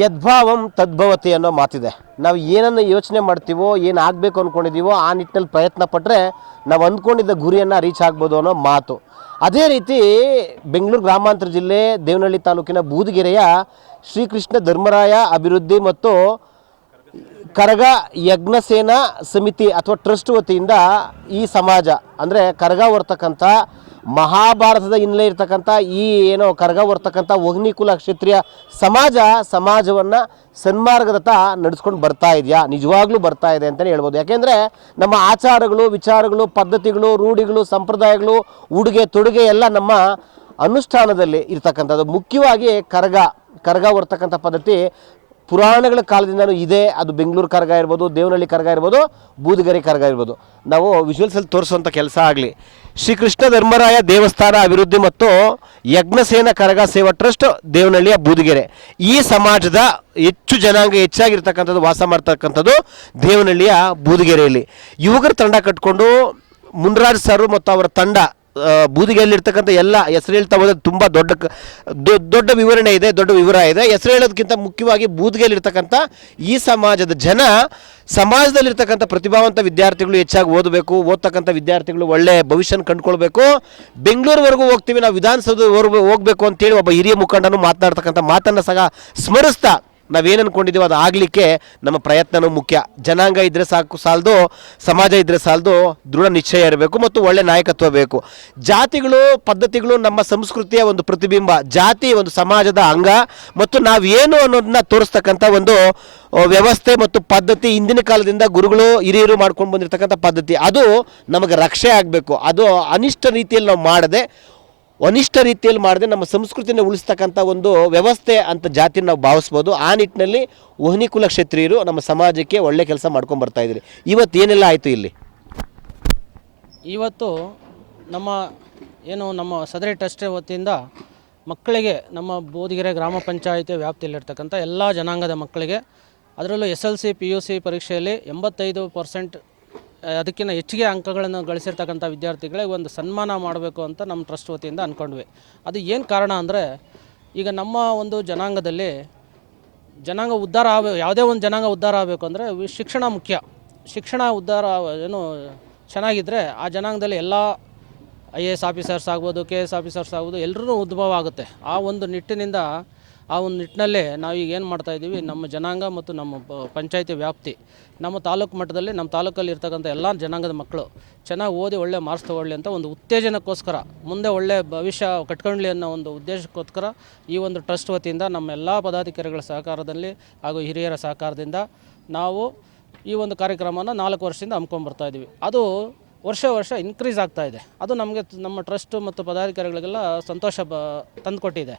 ಯದ್ಭಾವಂ ತದ್ಭವತಿ ಅನ್ನೋ ಮಾತಿದೆ. ನಾವು ಏನನ್ನು ಯೋಚನೆ ಮಾಡ್ತೀವೋ, ಏನು ಆಗಬೇಕು ಅಂದ್ಕೊಂಡಿದ್ದೀವೋ ಆ ನಿಟ್ಟಿನಲ್ಲಿ ಪ್ರಯತ್ನ ಪಟ್ಟರೆ ನಾವು ಅಂದ್ಕೊಂಡಿದ್ದ ಗುರಿಯನ್ನು ರೀಚ್ ಆಗ್ಬೋದು ಅನ್ನೋ ಮಾತು. ಅದೇ ರೀತಿ ಬೆಂಗಳೂರು ಗ್ರಾಮಾಂತರ ಜಿಲ್ಲೆ ದೇವನಹಳ್ಳಿ ತಾಲೂಕಿನ ಬೂದಿಗೆರೆಯ ಶ್ರೀಕೃಷ್ಣ ಧರ್ಮರಾಯ ಅಭಿವೃದ್ಧಿ ಮತ್ತು ಕರಗ ಯಜ್ಞಸೇನಾ ಸಮಿತಿ ಅಥವಾ ಟ್ರಸ್ಟ್ ವತಿಯಿಂದ ಈ ಸಮಾಜ ಅಂದರೆ ಕರಗ ಹೊರ್ತಕ್ಕಂಥ ಮಹಾಭಾರತದ ಹಿನ್ನೆಲೆ ಇರ್ತಕ್ಕಂಥ ಈ ಏನೋ ಕರಗ ಹೊರ್ತಕ್ಕಂಥ ವಹ್ನಿಕುಲ ಕ್ಷತ್ರಿಯ ಸಮಾಜವನ್ನು ಸನ್ಮಾರ್ಗದತ್ತ ನಡೆಸ್ಕೊಂಡು ಬರ್ತಾ ಇದೆಯಾ? ನಿಜವಾಗ್ಲೂ ಬರ್ತಾ ಇದೆ ಅಂತಲೇ ಹೇಳ್ಬೋದು. ಯಾಕೆಂದರೆ ನಮ್ಮ ಆಚಾರಗಳು, ವಿಚಾರಗಳು, ಪದ್ಧತಿಗಳು, ರೂಢಿಗಳು, ಸಂಪ್ರದಾಯಗಳು, ಉಡುಗೆ ತೊಡುಗೆ ಎಲ್ಲ ನಮ್ಮ ಅನುಷ್ಠಾನದಲ್ಲಿ ಇರ್ತಕ್ಕಂಥದ್ದು. ಮುಖ್ಯವಾಗಿ ಕರಗ ಹೊರ್ತಕ್ಕಂಥ ಪದ್ಧತಿ ಪುರಾಣಗಳ ಕಾಲದಿಂದನೂ ಇದೆ. ಅದು ಬೆಂಗಳೂರು ಕರಗ ಇರ್ಬೋದು, ದೇವನಹಳ್ಳಿ ಕರಗ ಇರ್ಬೋದು, ಬೂದಿಗೆರೆ ಕರಗ ಇರ್ಬೋದು. ನಾವು ವಿಜುವಲ್ಸಲ್ಲಿ ತೋರಿಸುವಂಥ ಕೆಲಸ ಆಗಲಿ. ಶ್ರೀಕೃಷ್ಣ ಧರ್ಮರಾಯ ದೇವಸ್ಥಾನ ಅಭಿವೃದ್ಧಿ ಮತ್ತು ಯಜ್ಞಸೇನ ಕರಗ ಸೇವಾ ಟ್ರಸ್ಟ್ ದೇವನಹಳ್ಳಿಯ ಬೂದಿಗೆರೆ, ಈ ಸಮಾಜದ ಹೆಚ್ಚು ಜನಾಂಗ ಹೆಚ್ಚಾಗಿರ್ತಕ್ಕಂಥದ್ದು ವಾಸ ಮಾಡ್ತಕ್ಕಂಥದ್ದು ದೇವನಹಳ್ಳಿಯ ಬೂದಿಗೆರೆಯಲ್ಲಿ. ಯುವಕರ ತಂಡ ಕಟ್ಕೊಂಡು ಮುನ್ರಾಜ್ ಸರ್ ಮತ್ತು ಅವರ ತಂಡ ಬೂದಿಗೆರೆಯಲ್ಲಿರ್ತಕ್ಕಂಥ ಎಲ್ಲ ಹೆಸರು ಹೇಳ್ತಾ ಹೋದ್ರೆ ತುಂಬ ದೊಡ್ಡ ವಿವರಣೆ ಇದೆ, ದೊಡ್ಡ ವಿವರ ಇದೆ. ಹೆಸರು ಹೇಳೋದಕ್ಕಿಂತ ಮುಖ್ಯವಾಗಿ ಬೂದಿಗೆರೆಯಲ್ಲಿರ್ತಕ್ಕಂಥ ಈ ಸಮಾಜದ ಜನ, ಸಮಾಜದಲ್ಲಿರ್ತಕ್ಕಂಥ ಪ್ರತಿಭಾವಂತ ವಿದ್ಯಾರ್ಥಿಗಳು ಹೆಚ್ಚಾಗಿ ಓದ್ತಕ್ಕಂಥ ವಿದ್ಯಾರ್ಥಿಗಳು ಒಳ್ಳೆ ಭವಿಷ್ಯನ ಕಂಡುಕೊಳ್ಬೇಕು. ಬೆಂಗಳೂರುವರೆಗೂ ಹೋಗ್ತೀವಿ, ನಾವು ವಿಧಾನಸೌಧವರೆಗೂ ಹೋಗಬೇಕು ಅಂತೇಳಿ ಒಬ್ಬ ಹಿರಿಯ ಮುಖಂಡನು ಮಾತನಾಡ್ತಕ್ಕಂಥ ಮಾತನ್ನು ಸಹ ಸ್ಮರಿಸ್ತಾ ನಾವೇನು ಅಂದ್ಕೊಂಡಿದ್ದೀವೋ ಅದು ಆಗಲಿಕ್ಕೆ ನಮ್ಮ ಪ್ರಯತ್ನವೂ ಮುಖ್ಯ. ಜನಾಂಗ ಇದ್ದರೆ ಸಾಲದು, ಸಮಾಜ ಇದ್ದರೆ ಸಾಲದು, ದೃಢ ನಿಶ್ಚಯ ಇರಬೇಕು ಮತ್ತು ಒಳ್ಳೆ ನಾಯಕತ್ವ ಬೇಕು. ಜಾತಿಗಳು, ಪದ್ಧತಿಗಳು ನಮ್ಮ ಸಂಸ್ಕೃತಿಯ ಒಂದು ಪ್ರತಿಬಿಂಬ. ಜಾತಿ ಒಂದು ಸಮಾಜದ ಅಂಗ ಮತ್ತು ನಾವೇನು ಅನ್ನೋದನ್ನ ತೋರಿಸ್ತಕ್ಕಂಥ ಒಂದು ವ್ಯವಸ್ಥೆ ಮತ್ತು ಪದ್ಧತಿ ಹಿಂದಿನ ಕಾಲದಿಂದ ಗುರುಗಳು ಹಿರಿಯರು ಮಾಡ್ಕೊಂಡು ಬಂದಿರತಕ್ಕಂಥ ಪದ್ಧತಿ, ಅದು ನಮಗೆ ರಕ್ಷೆ ಆಗಬೇಕು. ಅದು ಅನಿಷ್ಟ ರೀತಿಯಲ್ಲಿ ನಾವು ಮಾಡದೆ ನಮ್ಮ ಸಂಸ್ಕೃತಿನ ಉಳಿಸ್ತಕ್ಕಂಥ ಒಂದು ವ್ಯವಸ್ಥೆ ಅಂತ ಜಾತಿನ ನಾವು ಭಾವಿಸ್ಬೋದು. ಆ ನಿಟ್ಟಿನಲ್ಲಿ ವಹ್ನಿಕುಲ ಕ್ಷತ್ರಿಯರು ನಮ್ಮ ಸಮಾಜಕ್ಕೆ ಒಳ್ಳೆ ಕೆಲಸ ಮಾಡ್ಕೊಂಡು ಬರ್ತಾ ಇದ್ರಿ. ಇವತ್ತು ಏನೆಲ್ಲ ಆಯಿತು ಇಲ್ಲಿ? ಇವತ್ತು ನಮ್ಮ ಸದರಿ ಟ್ರಸ್ಟ್ ವತಿಯಿಂದ ಮಕ್ಕಳಿಗೆ, ನಮ್ಮ ಬೂದಿಗೆರೆ ಗ್ರಾಮ ಪಂಚಾಯಿತಿ ವ್ಯಾಪ್ತಿಯಲ್ಲಿರ್ತಕ್ಕಂಥ ಎಲ್ಲ ಜನಾಂಗದ ಮಕ್ಕಳಿಗೆ, ಅದರಲ್ಲೂ SLC PUC ಪರೀಕ್ಷೆಯಲ್ಲಿ 85% ಅದಕ್ಕಿಂತ ಹೆಚ್ಚಿಗೆ ಅಂಕಗಳನ್ನು ಗಳಿಸಿರ್ತಕ್ಕಂಥ ವಿದ್ಯಾರ್ಥಿಗಳಿಗೆ ಒಂದು ಸನ್ಮಾನ ಮಾಡಬೇಕು ಅಂತ ನಮ್ಮ ಟ್ರಸ್ಟ್ ವತಿಯಿಂದ ಅಂದ್ಕೊಂಡ್ವಿ. ಅದು ಏನು ಕಾರಣ ಅಂದರೆ, ಈಗ ನಮ್ಮ ಒಂದು ಜನಾಂಗದಲ್ಲಿ ಯಾವುದೇ ಒಂದು ಜನಾಂಗ ಉದ್ಧಾರ ಆಗಬೇಕು ಅಂದರೆ ಶಿಕ್ಷಣ ಮುಖ್ಯ. ಶಿಕ್ಷಣ ಉದ್ಧಾರ ಚೆನ್ನಾಗಿದ್ದರೆ ಆ ಜನಾಂಗದಲ್ಲಿ ಎಲ್ಲ IAS ಆಫೀಸರ್ಸ್ ಆಗ್ಬೋದು, KS ಆಫೀಸರ್ಸ್ ಆಗ್ಬೋದು, ಎಲ್ಲರೂ ಉದ್ಭವ ಆಗುತ್ತೆ. ಆ ಒಂದು ನಿಟ್ಟಿನಲ್ಲಿ ನಾವು ಈಗ ಏನು ಮಾಡ್ತಾಯಿದ್ದೀವಿ, ನಮ್ಮ ಜನಾಂಗ ಮತ್ತು ನಮ್ಮ ಪಂಚಾಯಿತಿ ವ್ಯಾಪ್ತಿ, ನಮ್ಮ ತಾಲೂಕು ಮಟ್ಟದಲ್ಲಿ, ನಮ್ಮ ತಾಲೂಕಲ್ಲಿ ಇರ್ತಕ್ಕಂಥ ಎಲ್ಲ ಜನಾಂಗದ ಮಕ್ಕಳು ಚೆನ್ನಾಗಿ ಓದಿ ಒಳ್ಳೆ ಮಾರ್ಕ್ಸ್ ತೊಗೊಳ್ಳಿ ಅಂತ ಒಂದು ಉತ್ತೇಜನಕ್ಕೋಸ್ಕರ, ಮುಂದೆ ಒಳ್ಳೆ ಭವಿಷ್ಯ ಕಟ್ಕೊಳ್ಳಿ ಅನ್ನೋ ಒಂದು ಉದ್ದೇಶಕ್ಕೋಸ್ಕರ ಈ ಒಂದು ಟ್ರಸ್ಟ್ ವತಿಯಿಂದ ನಮ್ಮ ಎಲ್ಲ ಪದಾಧಿಕಾರಿಗಳ ಸಹಕಾರದಲ್ಲಿ ಹಾಗೂ ಹಿರಿಯರ ಸಹಕಾರದಿಂದ ನಾವು ಈ ಒಂದು ಕಾರ್ಯಕ್ರಮವನ್ನು 4 ವರ್ಷದಿಂದ ಹಮ್ಮಿಕೊಂಡ್ಬರ್ತಾಯಿದ್ದೀವಿ. ಅದು ವರ್ಷ ಇನ್ಕ್ರೀಸ್ ಆಗ್ತಾ ಇದೆ. ಅದು ನಮ್ಮ ಟ್ರಸ್ಟ್ ಮತ್ತು ಪದಾಧಿಕಾರಿಗಳಿಗೆಲ್ಲ ಸಂತೋಷ ತಂದುಕೊಟ್ಟಿದೆ.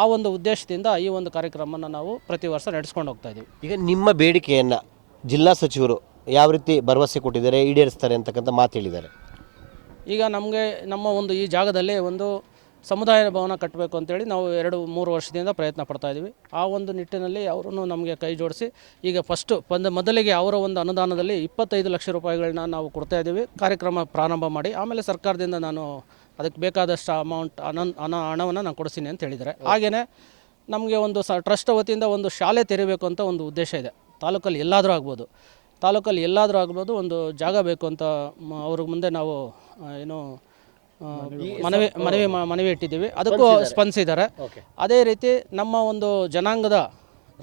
ಆ ಒಂದು ಉದ್ದೇಶದಿಂದ ಈ ಒಂದು ಕಾರ್ಯಕ್ರಮವನ್ನು ನಾವು ಪ್ರತಿ ವರ್ಷ ನಡೆಸ್ಕೊಂಡು ಹೋಗ್ತಾಯಿದ್ದೀವಿ. ಈಗ ನಿಮ್ಮ ಬೇಡಿಕೆಯನ್ನು ಜಿಲ್ಲಾ ಸಚಿವರು ಯಾವ ರೀತಿ ಭರವಸೆ ಕೊಟ್ಟಿದ್ದಾರೆ, ಈಡೇರಿಸ್ತಾರೆ ಅಂತಕ್ಕಂಥ ಮಾತು ಹೇಳಿದ್ದಾರೆ? ಈಗ ನಮ್ಮ ಒಂದು ಈ ಜಾಗದಲ್ಲಿ ಒಂದು ಸಮುದಾಯ ಭವನ ಕಟ್ಟಬೇಕು ಅಂತೇಳಿ ನಾವು 2-3 ವರ್ಷದಿಂದ ಪ್ರಯತ್ನ ಪಡ್ತಾಯಿದ್ದೀವಿ. ಆ ಒಂದು ನಿಟ್ಟಿನಲ್ಲಿ ಅವರು ನಮಗೆ ಕೈ ಜೋಡಿಸಿ ಈಗ ಮೊದಲಿಗೆ ಅವರ ಒಂದು ಅನುದಾನದಲ್ಲಿ 25 ಲಕ್ಷ ರೂಪಾಯಿಗಳನ್ನ ನಾವು ಕೊಡ್ತಾಯಿದ್ದೀವಿ, ಕಾರ್ಯಕ್ರಮ ಪ್ರಾರಂಭ ಮಾಡಿ. ಆಮೇಲೆ ಸರ್ಕಾರದಿಂದ ನಾನು ಅದಕ್ಕೆ ಬೇಕಾದಷ್ಟು ಹಣವನ್ನು ನಾನು ಕೊಡಿಸ್ತೀನಿ ಅಂತ ಹೇಳಿದ್ದಾರೆ. ಹಾಗೆಯೇ ನಮಗೆ ಒಂದು ಟ್ರಸ್ಟ್ ವತಿಯಿಂದ ಒಂದು ಶಾಲೆ ತೆರಿಬೇಕು ಅಂತ ಒಂದು ಉದ್ದೇಶ ಇದೆ. ತಾಲೂಕಲ್ಲಿ ಎಲ್ಲಾದರೂ ಆಗ್ಬೋದು, ಒಂದು ಜಾಗ ಬೇಕು ಅಂತ ಅವ್ರ ಮುಂದೆ ನಾವು ಮನವಿ ಇಟ್ಟಿದ್ದೀವಿ. ಅದಕ್ಕೂ ಸ್ಪಂದಿಸಿದ್ದಾರೆ. ಅದೇ ರೀತಿ ನಮ್ಮ ಒಂದು ಜನಾಂಗದ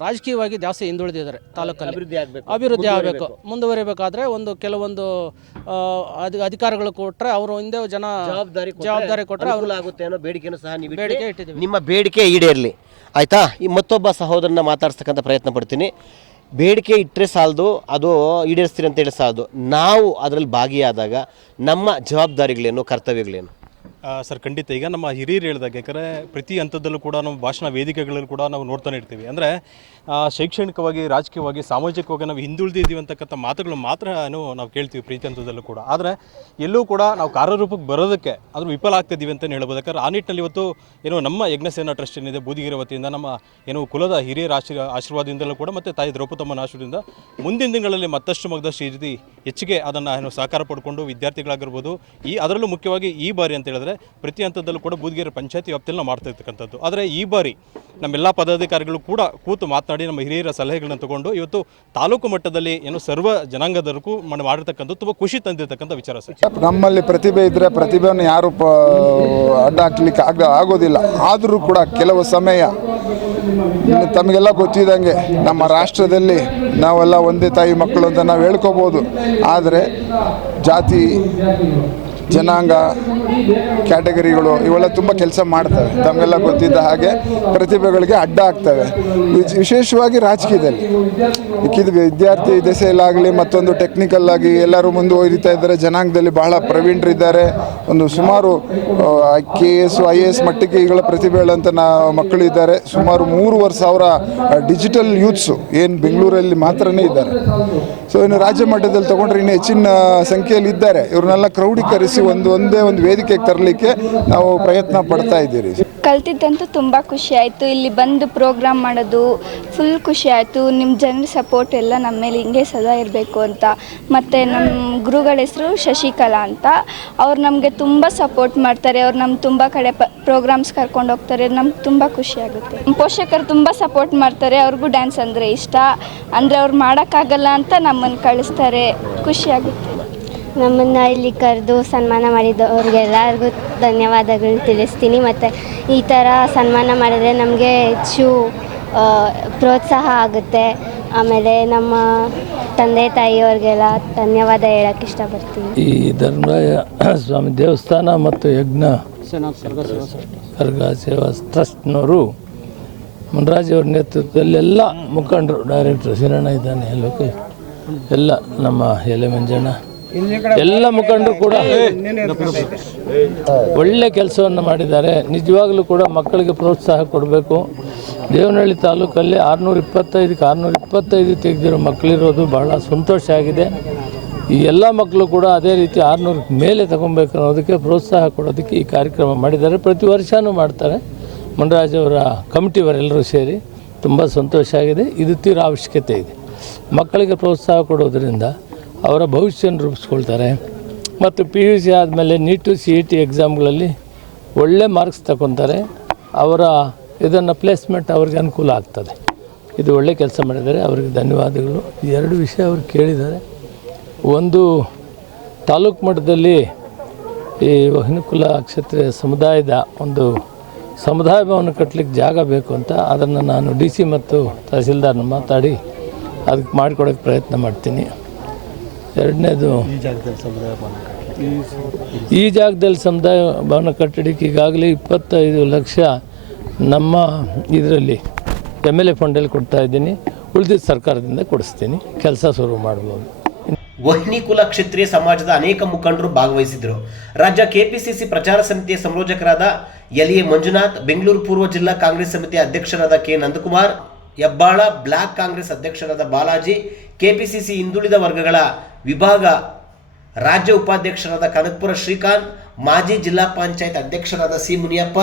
ರಾಜಕೀಯವಾಗಿ ಜಾಸ್ತಿ ಹಿಂದುಳಿದಿದ್ದಾರೆ. ತಾಲೂಕಲ್ಲಿ ಅಭಿವೃದ್ಧಿ ಆಗಬೇಕು, ಮುಂದುವರಿಬೇಕಾದ್ರೆ ಕೆಲವೊಂದು ಅಧಿಕಾರಿಗಳು ಕೊಟ್ಟರೆ ಅವರು ಹಿಂದೆ ಜವಾಬ್ದಾರಿ ಕೊಟ್ಟರೆ ಅವರು ಆಗುತ್ತೆ ಅನ್ನೋ ಬೇಡಿಕೆಯನ್ನು ಸಹ ಬೇಡಿಕೆ ಇಟ್ಟಿದ್ದೀವಿ. ನಿಮ್ಮ ಬೇಡಿಕೆ ಈಡೇರಲಿ, ಆಯಿತಾ? ಈ ಮತ್ತೊಬ್ಬ ಸಹೋದರನ ಮಾತಾಡ್ಸ್ತಕ್ಕಂಥ ಪ್ರಯತ್ನ ಪಡ್ತೀನಿ. ಬೇಡಿಕೆ ಇಟ್ಟರೆ ಸಾಲದು, ಅದು ಈಡೇರಿಸ್ತೀರಿ ಅಂತೇಳಿ ಸಾಲದು. ನಾವು ಅದರಲ್ಲಿ ಭಾಗಿಯಾದಾಗ ನಮ್ಮ ಜವಾಬ್ದಾರಿಗಳೇನು, ಕರ್ತವ್ಯಗಳೇನು? ಸರ್, ಖಂಡಿತ. ಈಗ ನಮ್ಮ ಹಿರಿಯರು ಹೇಳಿದಾಗ, ಯಾಕಂದರೆ ಪ್ರತಿ ಹಂತದಲ್ಲೂ ಕೂಡ ನಾವು ಭಾಷಣ ವೇದಿಕೆಗಳಲ್ಲಿ ಕೂಡ ನಾವು ನೋಡ್ತಾನೆ ಇರ್ತೀವಿ. ಅಂದರೆ ಶೈಕ್ಷಣಿಕವಾಗಿ, ರಾಜಕೀಯವಾಗಿ, ಸಾಮಾಜಿಕವಾಗಿ ನಾವು ಹಿಂದುಳಿದಿದ್ದೀವಿ ಅಂತಕ್ಕಂಥ ಮಾತುಗಳು ಮಾತ್ರ ನಾವು ಕೇಳ್ತೀವಿ ಪ್ರತಿ ಹಂತದಲ್ಲೂ ಕೂಡ. ಆದರೆ ಎಲ್ಲೂ ಕೂಡ ನಾವು ಕಾರ್ಯರೂಪಕ್ಕೆ ಬರೋದಕ್ಕೆ ಆದರೂ ವಿಫಲ ಆಗ್ತಿದ್ದೀವಿ ಅಂತಲೇ ಹೇಳ್ಬೋದು. ಯಾಕಂದರೆ ಆ ನಿಟ್ಟಿನಲ್ಲಿ ಇವತ್ತು ನಮ್ಮ ಯಜ್ಞಸೇನಾ ಟ್ರಸ್ಟ್ ಏನಿದೆ ಬೂದಿಗೆರೆ ವತಿಯಿಂದ, ನಮ್ಮ ಕುಲದ ಹಿರಿಯರ ಆಶೀರ್ವಾದದಿಂದಲೂ ಕೂಡ ಮತ್ತು ತಾಯಿ ದ್ರೌಪದಮ್ಮನ ಆಶೀರ್ವಾದದಿಂದ ಮುಂದಿನ ದಿನಗಳಲ್ಲಿ ಮತ್ತಷ್ಟು ಈ ರೀತಿ ಹೆಚ್ಚಿಗೆ ಅದನ್ನು ಸಹಕಾರ ಪಡ್ಕೊಂಡು ವಿದ್ಯಾರ್ಥಿಗಳಾಗಿರ್ಬೋದು, ಅದರಲ್ಲೂ ಮುಖ್ಯವಾಗಿ ಈ ಬಾರಿ ಅಂತ ಹೇಳಿದ್ರೆ ಅಂತಂದರೆ ಪ್ರತಿ ಹಂತದಲ್ಲೂ ಕೂಡ ಬೂದಿಗೆರೆ ಪಂಚಾಯತಿ ವ್ಯಾಪ್ತಿಯಲ್ಲಿ ನಾವು ಮಾಡ್ತಾ ಇರ್ತಕ್ಕಂಥದ್ದು. ಆದರೆ ಈ ಬಾರಿ ನಮ್ಮೆಲ್ಲ ಪದಾಧಿಕಾರಿಗಳು ಕೂಡ ಕೂತು ಮಾತನಾಡಿ ನಮ್ಮ ಹಿರಿಯರ ಸಲಹೆಗಳನ್ನ ತಗೊಂಡು ಇವತ್ತು ತಾಲೂಕು ಮಟ್ಟದಲ್ಲಿ ಏನು ಸರ್ವ ಜನಾಂಗದವರೆಗೂ ಮಾಡಿರ್ತಕ್ಕಂಥ ತುಂಬ ಖುಷಿ ತಂದಿರತಕ್ಕಂಥ ವಿಚಾರ ಸರ್. ನಮ್ಮಲ್ಲಿ ಪ್ರತಿಭೆ ಇದ್ದರೆ ಪ್ರತಿಭೆಯನ್ನು ಯಾರು ಅಡ್ಡ ಹಾಕ್ಲಿಕ್ಕೆ ಆಗೋದಿಲ್ಲ. ಆದರೂ ಕೂಡ ಕೆಲವು ಸಮಯ ತಮಗೆಲ್ಲ ಗೊತ್ತಿದ್ದಂಗೆ ನಮ್ಮ ರಾಷ್ಟ್ರದಲ್ಲಿ ನಾವೆಲ್ಲ ಒಂದೇ ತಾಯಿ ಮಕ್ಕಳು ಅಂತ ನಾವು ಹೇಳ್ಕೋಬೋದು. ಆದರೆ ಜಾತಿ, ಜನಾಂಗ, ಕ್ಯಾಟಗರಿಗಳು ಇವೆಲ್ಲ ತುಂಬ ಕೆಲಸ ಮಾಡ್ತವೆ. ತಮಗೆಲ್ಲ ಗೊತ್ತಿದ್ದ ಹಾಗೆ ಪ್ರತಿಭೆಗಳಿಗೆ ಅಡ್ಡ ಆಗ್ತವೆ. ವಿಶೇಷವಾಗಿ ರಾಜಕೀಯದಲ್ಲಿ ಇದು ವಿದ್ಯಾರ್ಥಿ ದೆಸೆಯಲ್ಲಾಗಲಿ ಮತ್ತೊಂದು ಟೆಕ್ನಿಕಲ್ ಆಗಿ ಎಲ್ಲರೂ ಮುಂದುವರಿತಾ ಇದ್ದಾರೆ. ಜನಾಂಗದಲ್ಲಿ ಬಹಳ ಪ್ರವೀಣರಿದ್ದಾರೆ. ಒಂದು ಸುಮಾರು KS IAS ಮಟ್ಟಿಗೆ ಈಗಳ ಪ್ರತಿಭೆಗಳಂತ ಮಕ್ಕಳು ಇದ್ದಾರೆ. ಸುಮಾರು 3,500 ಡಿಜಿಟಲ್ ಯೂತ್ಸು ಏನು ಬೆಂಗಳೂರಲ್ಲಿ ಮಾತ್ರನೇ ಇದ್ದಾರೆ. ಸೊ ಇನ್ನು ರಾಜ್ಯ ಮಟ್ಟದಲ್ಲಿ ತೊಗೊಂಡ್ರೆ ಇನ್ನೂ ಹೆಚ್ಚಿನ ಸಂಖ್ಯೆಯಲ್ಲಿ ಇದ್ದಾರೆ. ಇವ್ರನ್ನೆಲ್ಲ ಕ್ರೌಢೀಕರಿಸಿ ಒಂದೇ ಒಂದು ವೇದಿಕೆಗೆ ತರಲಿಕ್ಕೆ ನಾವು ಪ್ರಯತ್ನ ಪಡ್ತಾ ಇದ್ದೀರಿ. ಕಲ್ತಿದ್ದಂತೂ ತುಂಬ ಖುಷಿ ಆಯಿತು. ಇಲ್ಲಿ ಬಂದು ಪ್ರೋಗ್ರಾಮ್ ಮಾಡೋದು ಫುಲ್ ಖುಷಿ ಆಯಿತು. ನಿಮ್ಮ ಜನರ ಸಪೋರ್ಟ್ ಎಲ್ಲ ನಮ್ಮ ಮೇಲೆ ಹಿಂಗೆ ಸದಾ ಇರಬೇಕು ಅಂತ. ಮತ್ತು ನಮ್ಮ ಗುರುಗಳ ಹೆಸರು ಶಶಿಕಲಾ ಅಂತ. ಅವ್ರು ನಮಗೆ ತುಂಬ ಸಪೋರ್ಟ್ ಮಾಡ್ತಾರೆ. ಅವ್ರು ನಮ್ಮ ತುಂಬ ಕಡೆ ಪ್ರೋಗ್ರಾಮ್ಸ್ ಕರ್ಕೊಂಡು ಹೋಗ್ತಾರೆ. ನಮ್ಗೆ ತುಂಬ ಖುಷಿ ಆಗುತ್ತೆ. ಪೋಷಕರು ತುಂಬ ಸಪೋರ್ಟ್ ಮಾಡ್ತಾರೆ. ಅವ್ರಿಗೂ ಡ್ಯಾನ್ಸ್ ಅಂದರೆ ಇಷ್ಟ. ಅಂದರೆ ಅವ್ರು ಮಾಡೋಕ್ಕಾಗಲ್ಲ ಅಂತ ನಮ್ಮನ್ನು ಕಳಿಸ್ತಾರೆ. ಖುಷಿಯಾಗುತ್ತೆ. ನಮ್ಮನ್ನು ಇಲ್ಲಿ ಕರೆದು ಸನ್ಮಾನ ಮಾಡಿದವ್ರಿಗೆಲ್ಲರಿಗೂ ಧನ್ಯವಾದಗಳು ತಿಳಿಸ್ತೀನಿ. ಮತ್ತು ಈ ಥರ ಸನ್ಮಾನ ಮಾಡಿದ್ರೆ ನಮಗೆ ಹೆಚ್ಚು ಪ್ರೋತ್ಸಾಹ ಆಗುತ್ತೆ. ಆಮೇಲೆ ನಮ್ಮ ತಂದೆ ತಾಯಿಯವ್ರಿಗೆಲ್ಲ ಧನ್ಯವಾದ ಹೇಳೋಕ್ಕೆ ಇಷ್ಟಪಡ್ತೀನಿ. ಈ ಧರ್ಮರಾಯ ಸ್ವಾಮಿ ದೇವಸ್ಥಾನ ಮತ್ತು ಯಜ್ಞ ಕರ್ಗ ಸೇವಾ ಟ್ರಸ್ಟ್ನವರು ಮುನ್ರಾಜಿಯವ್ರ ನೇತೃತ್ವದಲ್ಲಿ ಎಲ್ಲ ಮುಖಂಡರು, ಡೈರೆಕ್ಟರ್ ಶಿರಣ್ಣ ಇದ್ದಾನೆ, ಲೋಕೇಶ್, ಎಲ್ಲ ನಮ್ಮ ಎಲೆ ಮಂಜಣ್ಣ, ಎಲ್ಲ ಮುಖಂಡರು ಕೂಡ ಒಳ್ಳೆ ಕೆಲಸವನ್ನು ಮಾಡಿದ್ದಾರೆ. ನಿಜವಾಗಲೂ ಕೂಡ ಮಕ್ಕಳಿಗೆ ಪ್ರೋತ್ಸಾಹ ಕೊಡಬೇಕು. ದೇವನಹಳ್ಳಿ ತಾಲೂಕಲ್ಲಿ 625ಕ್ಕೆ 625 ತೆಗೆದಿರೋ ಮಕ್ಕಳಿರೋದು ಬಹಳ ಸಂತೋಷ ಆಗಿದೆ. ಈ ಎಲ್ಲ ಮಕ್ಕಳು ಕೂಡ ಅದೇ ರೀತಿ 600 ಮೇಲೆ ತಗೊಬೇಕು ಅನ್ನೋದಕ್ಕೆ ಪ್ರೋತ್ಸಾಹ ಕೊಡೋದಕ್ಕೆ ಈ ಕಾರ್ಯಕ್ರಮ ಮಾಡಿದ್ದಾರೆ. ಪ್ರತಿ ವರ್ಷವೂ ಮಾಡ್ತಾರೆ. ಮುನ್ರಾಜ್ ಅವರ ಕಮಿಟಿಯವರೆಲ್ಲರೂ ಸೇರಿ ತುಂಬ ಸಂತೋಷ ಆಗಿದೆ. ಇದು ತೀರಾ ಅವಶ್ಯಕತೆ ಇದೆ. ಮಕ್ಕಳಿಗೆ ಪ್ರೋತ್ಸಾಹ ಕೊಡೋದರಿಂದ ಅವರ ಭವಿಷ್ಯವನ್ನು ರೂಪಿಸ್ಕೊಳ್ತಾರೆ. ಮತ್ತು PUC ಆದಮೇಲೆ ನೀಟು CET ಎಕ್ಸಾಮ್ಗಳಲ್ಲಿ ಒಳ್ಳೆ ಮಾರ್ಕ್ಸ್ ತಗೊತಾರೆ. ಅವರ ಇದನ್ನು ಪ್ಲೇಸ್ಮೆಂಟ್ ಅವ್ರಿಗೆ ಅನುಕೂಲ ಆಗ್ತದೆ. ಇದು ಒಳ್ಳೆ ಕೆಲಸ ಮಾಡಿದ್ದಾರೆ. ಅವರಿಗೆ ಧನ್ಯವಾದಗಳು. 2 ವಿಷಯ ಅವರು ಕೇಳಿದ್ದಾರೆ. ಒಂದು, ತಾಲೂಕು ಮಟ್ಟದಲ್ಲಿ ಈ ವಹಿನುಕುಲ ಕ್ಷತ್ರಿಯ ಸಮುದಾಯದ ಒಂದು ಸಮುದಾಯ ಭವನ ಕಟ್ಟಲಿಕ್ಕೆ ಜಾಗ ಬೇಕು ಅಂತ. ಅದನ್ನು ನಾನು DC ಮತ್ತು ತಹಸೀಲ್ದಾರ್ನ ಮಾತಾಡಿ ಅದಕ್ಕೆ ಮಾಡಿಕೊಡೋಕ್ಕೆ ಪ್ರಯತ್ನ ಮಾಡ್ತೀನಿ. ಎರಡನೇದು, ಈ ಜಾಗದಲ್ಲಿ ಸಮುದಾಯ ಭವನ ಕಟ್ಟಡಕ್ಕೆ ಈಗಾಗಲೇ 25 ಲಕ್ಷ ನಮ್ಮ ಇದರಲ್ಲಿ MLA ಫಂಡಲ್ಲಿ ಕೊಡ್ತಾ ಇದ್ದೀನಿ. ಉಳಿದಿದ್ದ ಸರ್ಕಾರದಿಂದ ಕೊಡಿಸ್ತೀನಿ. ಕೆಲಸ ಶುರು ಮಾಡ್ಬೋದು. ವಹ್ನಿಕುಲ ಕ್ಷತ್ರಿಯ ಸಮಾಜದ ಅನೇಕ ಮುಖಂಡರು ಭಾಗವಹಿಸಿದರು. ರಾಜ್ಯ KPCC ಪ್ರಚಾರ ಸಮಿತಿಯ ಸಂಯೋಜಕರಾದ LA ಮಂಜುನಾಥ್, ಬೆಂಗಳೂರು ಪೂರ್ವ ಜಿಲ್ಲಾ ಕಾಂಗ್ರೆಸ್ ಸಮಿತಿಯ ಅಧ್ಯಕ್ಷರಾದ K ನಂದಕುಮಾರ್, ಹೆಬ್ಬಾಳ ಬ್ಲಾಕ್ ಕಾಂಗ್ರೆಸ್ ಅಧ್ಯಕ್ಷರಾದ ಬಾಲಾಜಿ, KPCC ಹಿಂದುಳಿದ ವರ್ಗಗಳ ವಿಭಾಗ ರಾಜ್ಯ ಉಪಾಧ್ಯಕ್ಷರಾದ ಕನಕಪುರ ಶ್ರೀಕಾಂತ್, ಮಾಜಿ ಜಿಲ್ಲಾ ಪಂಚಾಯತ್ ಅಧ್ಯಕ್ಷರಾದ C ಮುನಿಯಪ್ಪ,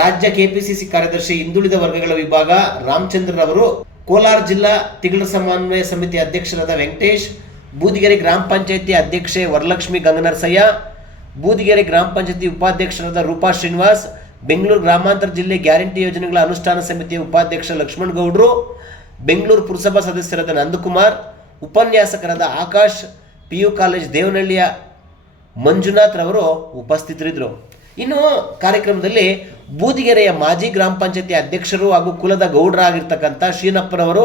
ರಾಜ್ಯ KPCC ಕಾರ್ಯದರ್ಶಿ ಹಿಂದುಳಿದ ವರ್ಗಗಳ ವಿಭಾಗ ರಾಮಚಂದ್ರರವರು, ಕೋಲಾರ ಜಿಲ್ಲಾ ತಿಗಳ ಸಮನ್ವಯ ಸಮಿತಿ ಅಧ್ಯಕ್ಷರಾದ ವೆಂಕಟೇಶ್, ಬೂದಿಗೆರೆ ಗ್ರಾಮ ಪಂಚಾಯತಿ ಅಧ್ಯಕ್ಷೆ ವರಲಕ್ಷ್ಮಿ ಗಂಗನರಸಯ್ಯ, ಬೂದಿಗೆರೆ ಗ್ರಾಮ ಪಂಚಾಯತಿ ಉಪಾಧ್ಯಕ್ಷರಾದ ರೂಪಾ ಶ್ರೀನಿವಾಸ್, ಬೆಂಗಳೂರು ಗ್ರಾಮಾಂತರ ಜಿಲ್ಲೆ ಗ್ಯಾರಂಟಿ ಯೋಜನೆಗಳ ಅನುಷ್ಠಾನ ಸಮಿತಿಯ ಉಪಾಧ್ಯಕ್ಷ ಲಕ್ಷ್ಮಣ್ ಗೌಡ್ರು, ಬೆಂಗಳೂರು ಪುರಸಭಾ ಸದಸ್ಯರಾದ ನಂದಕುಮಾರ್, ಉಪನ್ಯಾಸಕರಾದ ಆಕಾಶ್, PU ಕಾಲೇಜ್ ದೇವನಹಳ್ಳಿಯ ಮಂಜುನಾಥ್ ರವರು ಉಪಸ್ಥಿತರಿದ್ದರು. ಇನ್ನು ಕಾರ್ಯಕ್ರಮದಲ್ಲಿ ಬೂದಿಗೆರೆಯ ಮಾಜಿ ಗ್ರಾಮ ಪಂಚಾಯತಿ ಅಧ್ಯಕ್ಷರು ಹಾಗೂ ಕುಲದ ಗೌಡರಾಗಿರ್ತಕ್ಕಂಥ ಶ್ರೀನಪ್ಪನವರು,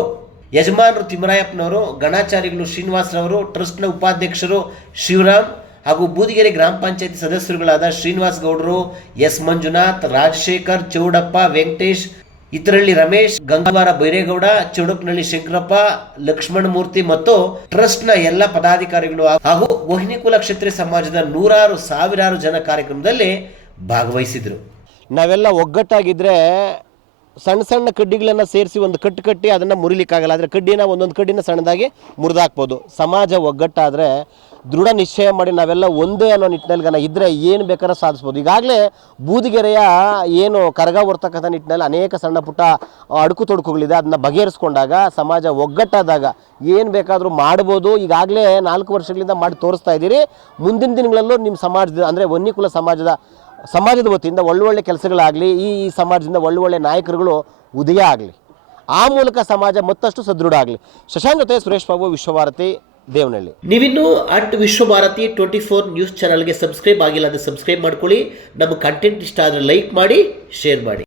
ಯಜಮಾನರು ತಿಮ್ಮರಾಯಪ್ಪನವರು, ಗಣಾಚಾರಿಗಳು ಶ್ರೀನಿವಾಸರವರು, ಟ್ರಸ್ಟ್ನ ಉಪಾಧ್ಯಕ್ಷರು ಶಿವರಾಮ್ ಹಾಗೂ ಬೂದಿಗೆರೆ ಗ್ರಾಮ ಪಂಚಾಯತಿ ಸದಸ್ಯರುಗಳಾದ ಶ್ರೀನಿವಾಸ್ ಗೌಡರು, S ಮಂಜುನಾಥ್, ರಾಜಶೇಖರ್, ಚೌಡಪ್ಪ, ವೆಂಕಟೇಶ್, ಇತರಳ್ಳಿ ರಮೇಶ್, ಗಂಗಾವಾರ ಬೈರೇಗೌಡ, ಚೌಡಪ್ಪನಹಳ್ಳಿ ಶಂಕರಪ್ಪ, ಲಕ್ಷ್ಮಣ ಮೂರ್ತಿ ಮತ್ತು ಟ್ರಸ್ಟ್ನ ಎಲ್ಲ ಪದಾಧಿಕಾರಿಗಳು ಹಾಗೂ ವಹ್ನಿಕುಲ ಕ್ಷತ್ರಿಯ ಸಮಾಜದ 100,000 ಜನ ಕಾರ್ಯಕ್ರಮದಲ್ಲಿ ಭಾಗವಹಿಸಿದರು. ನಾವೆಲ್ಲ ಒಗ್ಗಟ್ಟಾಗಿದ್ದರೆ ಸಣ್ಣ ಸಣ್ಣ ಕಡ್ಡಿಗಳನ್ನು ಸೇರಿಸಿ ಒಂದು ಕಟ್ಟಿ ಅದನ್ನು ಮುರಿಲಿಕ್ಕಾಗಲ್ಲ. ಆದರೆ ಒಂದೊಂದು ಕಡ್ಡಿನ ಸಣ್ಣದಾಗಿ ಮುರಿದಾಕ್ಬೋದು. ಸಮಾಜ ಒಗ್ಗಟ್ಟಾದರೆ ದೃಢ ನಿಶ್ಚಯ ಮಾಡಿ ನಾವೆಲ್ಲ ಒಂದೇ ಅನ್ನೋ ನಿಟ್ಟಿನಲ್ಲಿ ಇದ್ದರೆ ಏನು ಬೇಕಾದ್ರೂ ಸಾಧಿಸ್ಬೋದು. ಈಗಾಗಲೇ ಬೂದಿಗೆರೆಯ ಏನು ಕರಗ ಹೊರ್ತಕ್ಕಂಥ ನಿಟ್ಟಿನಲ್ಲಿ ಅನೇಕ ಸಣ್ಣ ಪುಟ್ಟ ಅಡುಕು ತೊಡಕುಗಳಿದೆ. ಅದನ್ನ ಬಗೆಹರಿಸ್ಕೊಂಡಾಗ ಸಮಾಜ ಒಗ್ಗಟ್ಟಾದಾಗ ಏನು ಬೇಕಾದರೂ ಮಾಡ್ಬೋದು. ಈಗಾಗಲೇ 4 ವರ್ಷಗಳಿಂದ ಮಾಡಿ ತೋರಿಸ್ತಾ ಇದ್ದೀರಿ. ಮುಂದಿನ ದಿನಗಳಲ್ಲೂ ನಿಮ್ಮ ಸಮಾಜದ ಅಂದರೆ ವನ್ಯಕುಲ ಸಮಾಜದ ವತಿಯಿಂದ ಒಳ್ಳೊಳ್ಳೆ ಕೆಲಸಗಳಾಗಲಿ, ಈ ಸಮಾಜದಿಂದ ಒಳ್ಳೊಳ್ಳೆ ನಾಯಕರುಗಳು ಉದಯ ಆಗಲಿ, ಆ ಮೂಲಕ ಸಮಾಜ ಮತ್ತಷ್ಟು ಸದೃಢ ಆಗಲಿ. ಶಶಾಂಕ್ ಜೊತೆ ಸುರೇಶ್ ಬಾಬು, ವಿಶ್ವಭಾರತಿ, ದೇವನಹಳ್ಳಿ. ನೀವಿನ್ನೂ @ವಿಶ್ವಭಾರತಿ 24 ನ್ಯೂಸ್ ಚಾನಲ್ಗೆ ಸಬ್ಸ್ಕ್ರೈಬ್ ಆಗಿಲ್ಲ ಅಂದರೆ ಸಬ್ಸ್ಕ್ರೈಬ್ ಮಾಡ್ಕೊಳ್ಳಿ. ನಮ್ಮ ಕಂಟೆಂಟ್ ಇಷ್ಟ ಆದರೆ ಲೈಕ್ ಮಾಡಿ, ಶೇರ್ ಮಾಡಿ.